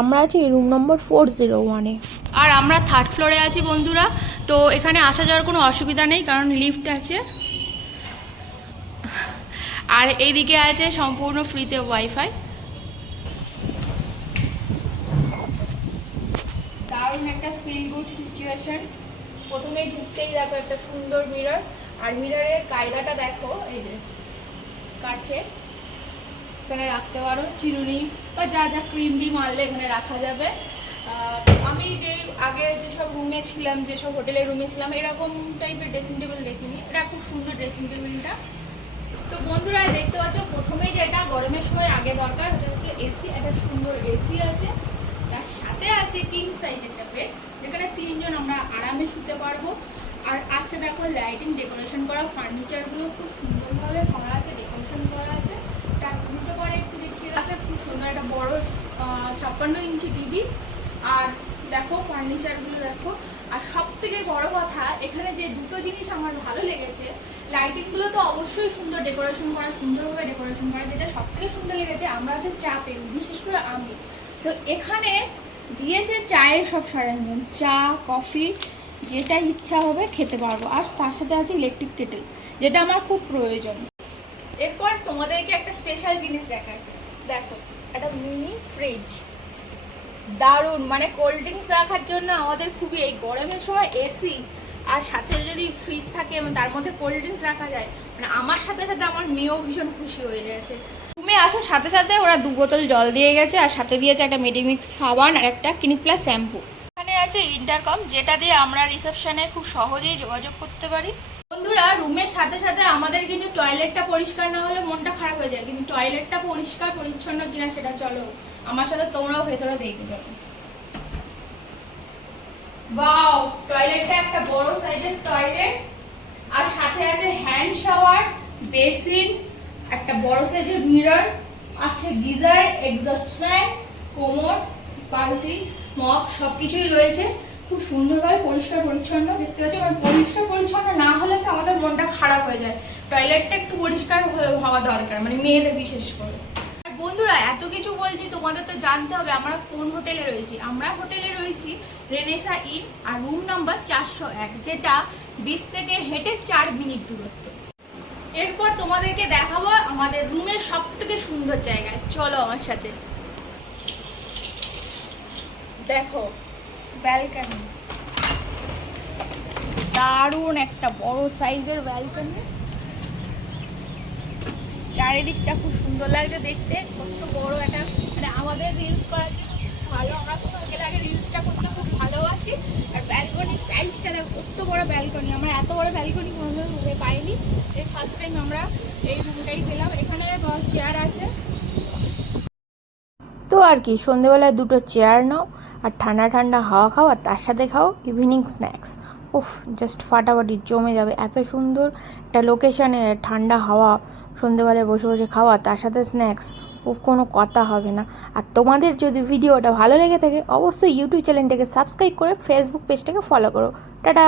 আমরা আছি room number 401-এ। আর আমরা 3rd ফ্লোরে আছি বন্ধুরা। তো এখানে আসা যাওয়ার কোনো অসুবিধা নেই, কারণ লিফট আছে। আর এইদিকে আছে সম্পূর্ণ ফ্রিতে ওয়াইফাই। দারুণ একটা ফিল গুড সিচুয়েশন। প্রথমেই ঢুকতেই দেখো একটা সুন্দর মিরর, আর মিররের কায়দাটা দেখো, এই যে কাঠে এখানে রাখতে পারো চিরুনি বা যা যা ক্রিম ডি মারলে এখানে রাখা যাবে। আমি যে আগে যেসব রুমে ছিলাম, যেসব হোটেলের রুমে ছিলাম, এরকম টাইপের ড্রেসিং টেবিল দেখিনি। এটা খুব সুন্দর ড্রেসিং টেবিলটা। তো বন্ধুরা দেখতে পাচ্ছ প্রথমেই যেটা গরমের সময় আগে দরকার, ওটা হচ্ছে এসি। একটা সুন্দর এসি আছে, তার সাথে আছে কিং সাইজ একটা বেড, যেখানে 3 জন আমরা আরামে শুতে পারবো। আর আছে দেখো লাইটিং ডেকোরেশন করা, ফার্নিচারগুলো খুব সুন্দরভাবে করা আছে, ডেকোরেশন করা আছে। তার উল্টো করে একটু দেখিয়ে আছে খুব সুন্দর একটা বড় 56 ইঞ্চি টিভি। আর দেখো ফার্নিচারগুলো দেখো। আর সব থেকে বড় কথা, এখানে যে দুটো জিনিস আমার ভালো লেগেছে, লাইটিংগুলো তো অবশ্যই সুন্দর ডেকোরেশন করা, সুন্দরভাবে ডেকোরেশন করা। যেটা সব থেকে সুন্দর লেগেছে, আমরা হচ্ছে চা পেন, বিশেষ করে আমি তো এখানে দিয়েছে চায়ের সব সরঞ্জাম, চা কফি যেটা ইচ্ছা হবে খেতে পারবো। আর তার সাথে আছে ইলেকট্রিক কেটেল, যেটা আমার খুব প্রয়োজন। এরপর তোমাদেরকে একটা স্পেশাল জিনিস দেখায়, দেখো একটা মিনি ফ্রিজ। দারুণ, মানে কোল্ড ড্রিঙ্কস রাখার জন্য আমাদের খুবই, এই গরমের সময় এসি আর সাথে যদি ফ্রিজ থাকে এবং তার মধ্যে কোল্ড ড্রিঙ্কস রাখা যায়, মানে আমার সাথে সাথে আমার মেয়েও ভীষণ খুশি হয়ে গেছে। রুমে আসার সাথে সাথে ওরা 2 বোতল জল দিয়ে গেছে, আর সাথে দিয়েছে একটা মেডিমিক্স সাবান আর একটা ক্লিনিক প্লাস শ্যাম্পু। এখানে আছে ইন্টারকম, যেটা দিয়ে আমরা রিসেপশনে খুব সহজেই যোগাযোগ করতে পারি। বন্ধুরা রুমের সাথে সাথে আমাদের কিন্তু টয়লেটটা পরিষ্কার না হলে মনটা খারাপ হয়ে যায়, কিন্তু টয়লেটটা পরিষ্কার পরিচ্ছন্ন কিনা সেটা চলো আমার সাথে তোমরাও ভেতরে দেখবে। চলো, ওয়াও, টয়লেটটা একটা বড় সাইজের টয়লেট, আর সাথে আছে হ্যান্ড শাওয়ার, বেসিন, একটা বড় সাইজের মিরর, আছে গিজার, এক্সস্ট ফ্যান, কোমোড, বালতি, মগ সবকিছুই রয়েছে। খুব সুন্দরভাবে পরিষ্কার পরিচ্ছন্ন দেখতে পাচ্ছি। মানে পরিষ্কার পরিচ্ছন্ন না হলে তো আমাদের মনটা খারাপ হয়ে যায়। টয়লেটটা একটু পরিষ্কার হওয়া দরকার, মানে মেয়েদের বিশেষ করে। আর বন্ধুরা এত কিছু বলছি, তোমাদের তো জানতে হবে আমরা কোন হোটেলে রয়েছি। আমরা হোটেলে রয়েছি রেনেসা ইন, আর রুম নাম্বার 401, যেটা 20 থেকে হেঁটে 4 মিনিট দূরত্ব। এরপর তোমাদেরকে দেখাবো আমাদের রুমের সব থেকে সুন্দর জায়গায়, চলো আমার সাথে। দেখো ব্যালকনি, দারুণ একটা বড় সাইজের ব্যালকনি। চারিদিকটা খুব সুন্দর লাগছে দেখতে, কত বড় একটা, মানে আমাদের রিলস করার জন্য ভালো। আমরা কোথাও গেলে আগে রিলসটা করতে খুব ভালোবাসি। আর ব্যালকনির সাইজটা দেখো, কত বড় ব্যালকনি। আমরা এত বড় ব্যালকনি কোনোদিন রুমে পাইনি, এই ফার্স্ট টাইম আমরা এই রুমটাই পেলাম। এখানে চেয়ার আছে। তো আর কি, সন্ধেবেলায় 2টো চেয়ার নাও আর ঠান্ডা ঠান্ডা হাওয়া খাও, আর তার সাথে খাও ইভিনিং স্ন্যাক্স। উফ, জাস্ট ফাটাফাটি জমে যাবে। এত সুন্দর একটা লোকেশানে ঠান্ডা হাওয়া, সন্ধেবেলায় বসে বসে খাওয়া, তার সাথে স্ন্যাক্স, উফ, কোনো কথা হবে না। আর তোমাদের যদি ভিডিওটা ভালো লেগে থাকে, অবশ্যই ইউটিউব চ্যানেলটাকে সাবস্ক্রাইব করে ফেসবুক পেজটাকে ফলো করো। টাটা।